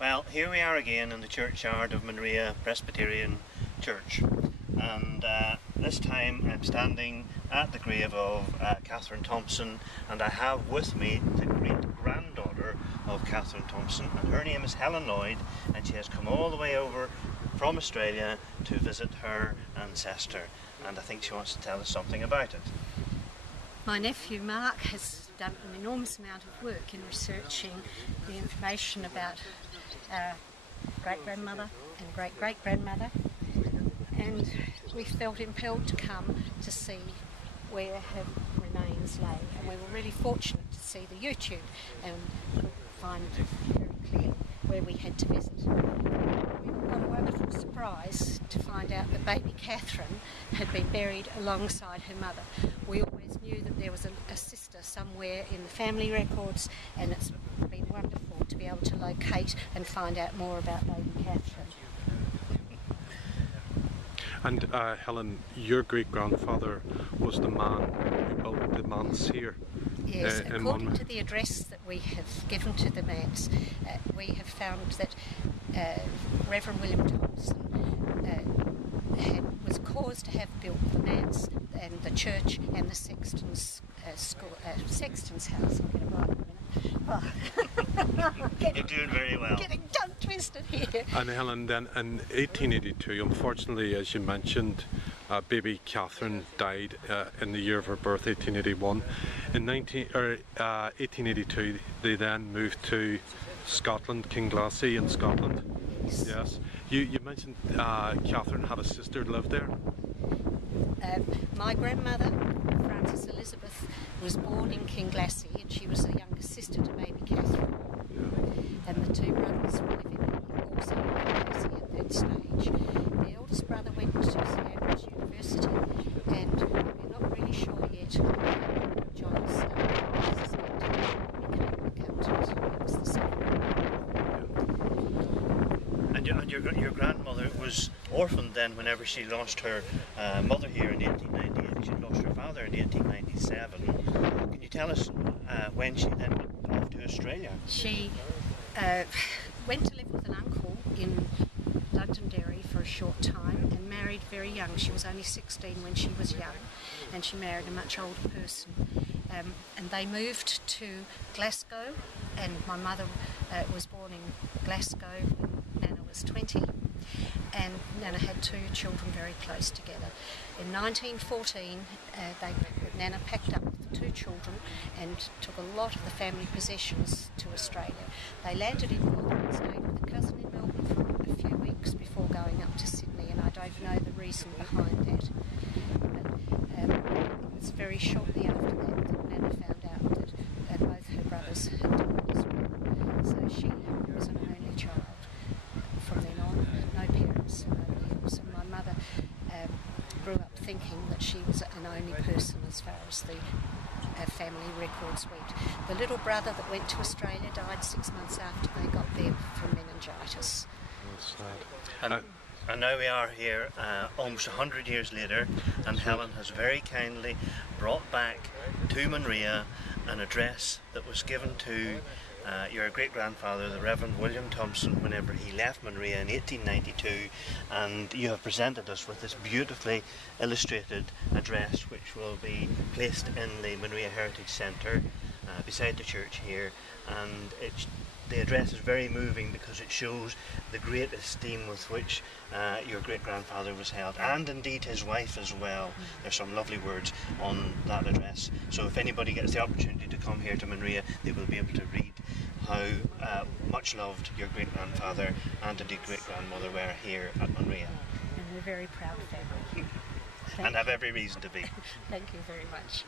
Well, here we are again in the churchyard of Monreagh Presbyterian Church, and this time I'm standing at the grave of Catherine Thompson, and I have with me the great-granddaughter of Catherine Thompson, and her name is Helen Llyod, and she has come all the way over from Australia to visit her ancestor, and I think she wants to tell us something about it. My nephew Mark has done an enormous amount of work in researching the information about our great-grandmother and great-great-grandmother, and we felt impelled to come to see where her remains lay, and we were really fortunate to see the YouTube and could find very clearly where we had to visit. We got a wonderful surprise to find out that baby Catherine had been buried alongside her mother. We always knew that there was a sister somewhere in the family records, and it's been wonderful to be able to locate and find out more about baby Catherine. And Helen, your great-grandfather was the man who built the manse here. Yes, according to the address that we have given to the manse, we have found that Reverend William Thompson was caused to have built the manse and the church and the sexton's sexton's house. I'll get it right in a minute. Oh. You're doing very well. Getting tongue twisted here. And Helen, then in 1882, unfortunately, as you mentioned, baby Catherine died in the year of her birth, 1881. In 1882, they then moved to Scotland, Kinglassie in Scotland. Yes. You mentioned Catherine had a sister who lived there. My grandmother, Frances Elizabeth, was born in Kinglassie, and she was the younger sister to baby Catherine. And the two brothers were living also in Kinglassie at that stage. The eldest brother went to Cambridge University, and we're not really sure yet John became an accountant. It was the second. And your grandmother was orphaned then whenever she lost her mother here in 1898. She lost her father in 1897. Can you tell us when she then went off to Australia? She went to live with an uncle in Londonderry for a short time and married very young. She was only 16 when she was young, and she married a much older person. And they moved to Glasgow, and my mother was born in Glasgow when Nana was 20, and Nana had two children very close together. In 1914, Nana packed up the two children and took a lot of the family possessions to Australia. They landed in Melbourne and stayed with a cousin in Melbourne for a few weeks before going up to Sydney, and I don't know the reason behind that. But it was very shortly after that Nana found out that both her brothers had died as well. So she was an only child. From then on, no parents, nobody else. And my mother grew up thinking that she was an only person as far as the family records went. The little brother that went to Australia died 6 months after they got there from meningitis. That's sad. And now we are here almost 100 years later, and Helen has very kindly brought back to Monreagh an address that was given to your great-grandfather, the Reverend William Thompson, whenever he left Monreagh in 1892, and you have presented us with this beautifully illustrated address, which will be placed in the Monreagh Heritage Centre beside the church here, and the address is very moving because it shows the great esteem with which your great-grandfather was held, and indeed his wife as well. There's some lovely words on that address, so if anybody gets the opportunity to come here to Monreagh, they will be able to read how much loved your great-grandfather and indeed great-grandmother were here at Monreagh. And we're very proud family. And have every reason to be. Thank you very much.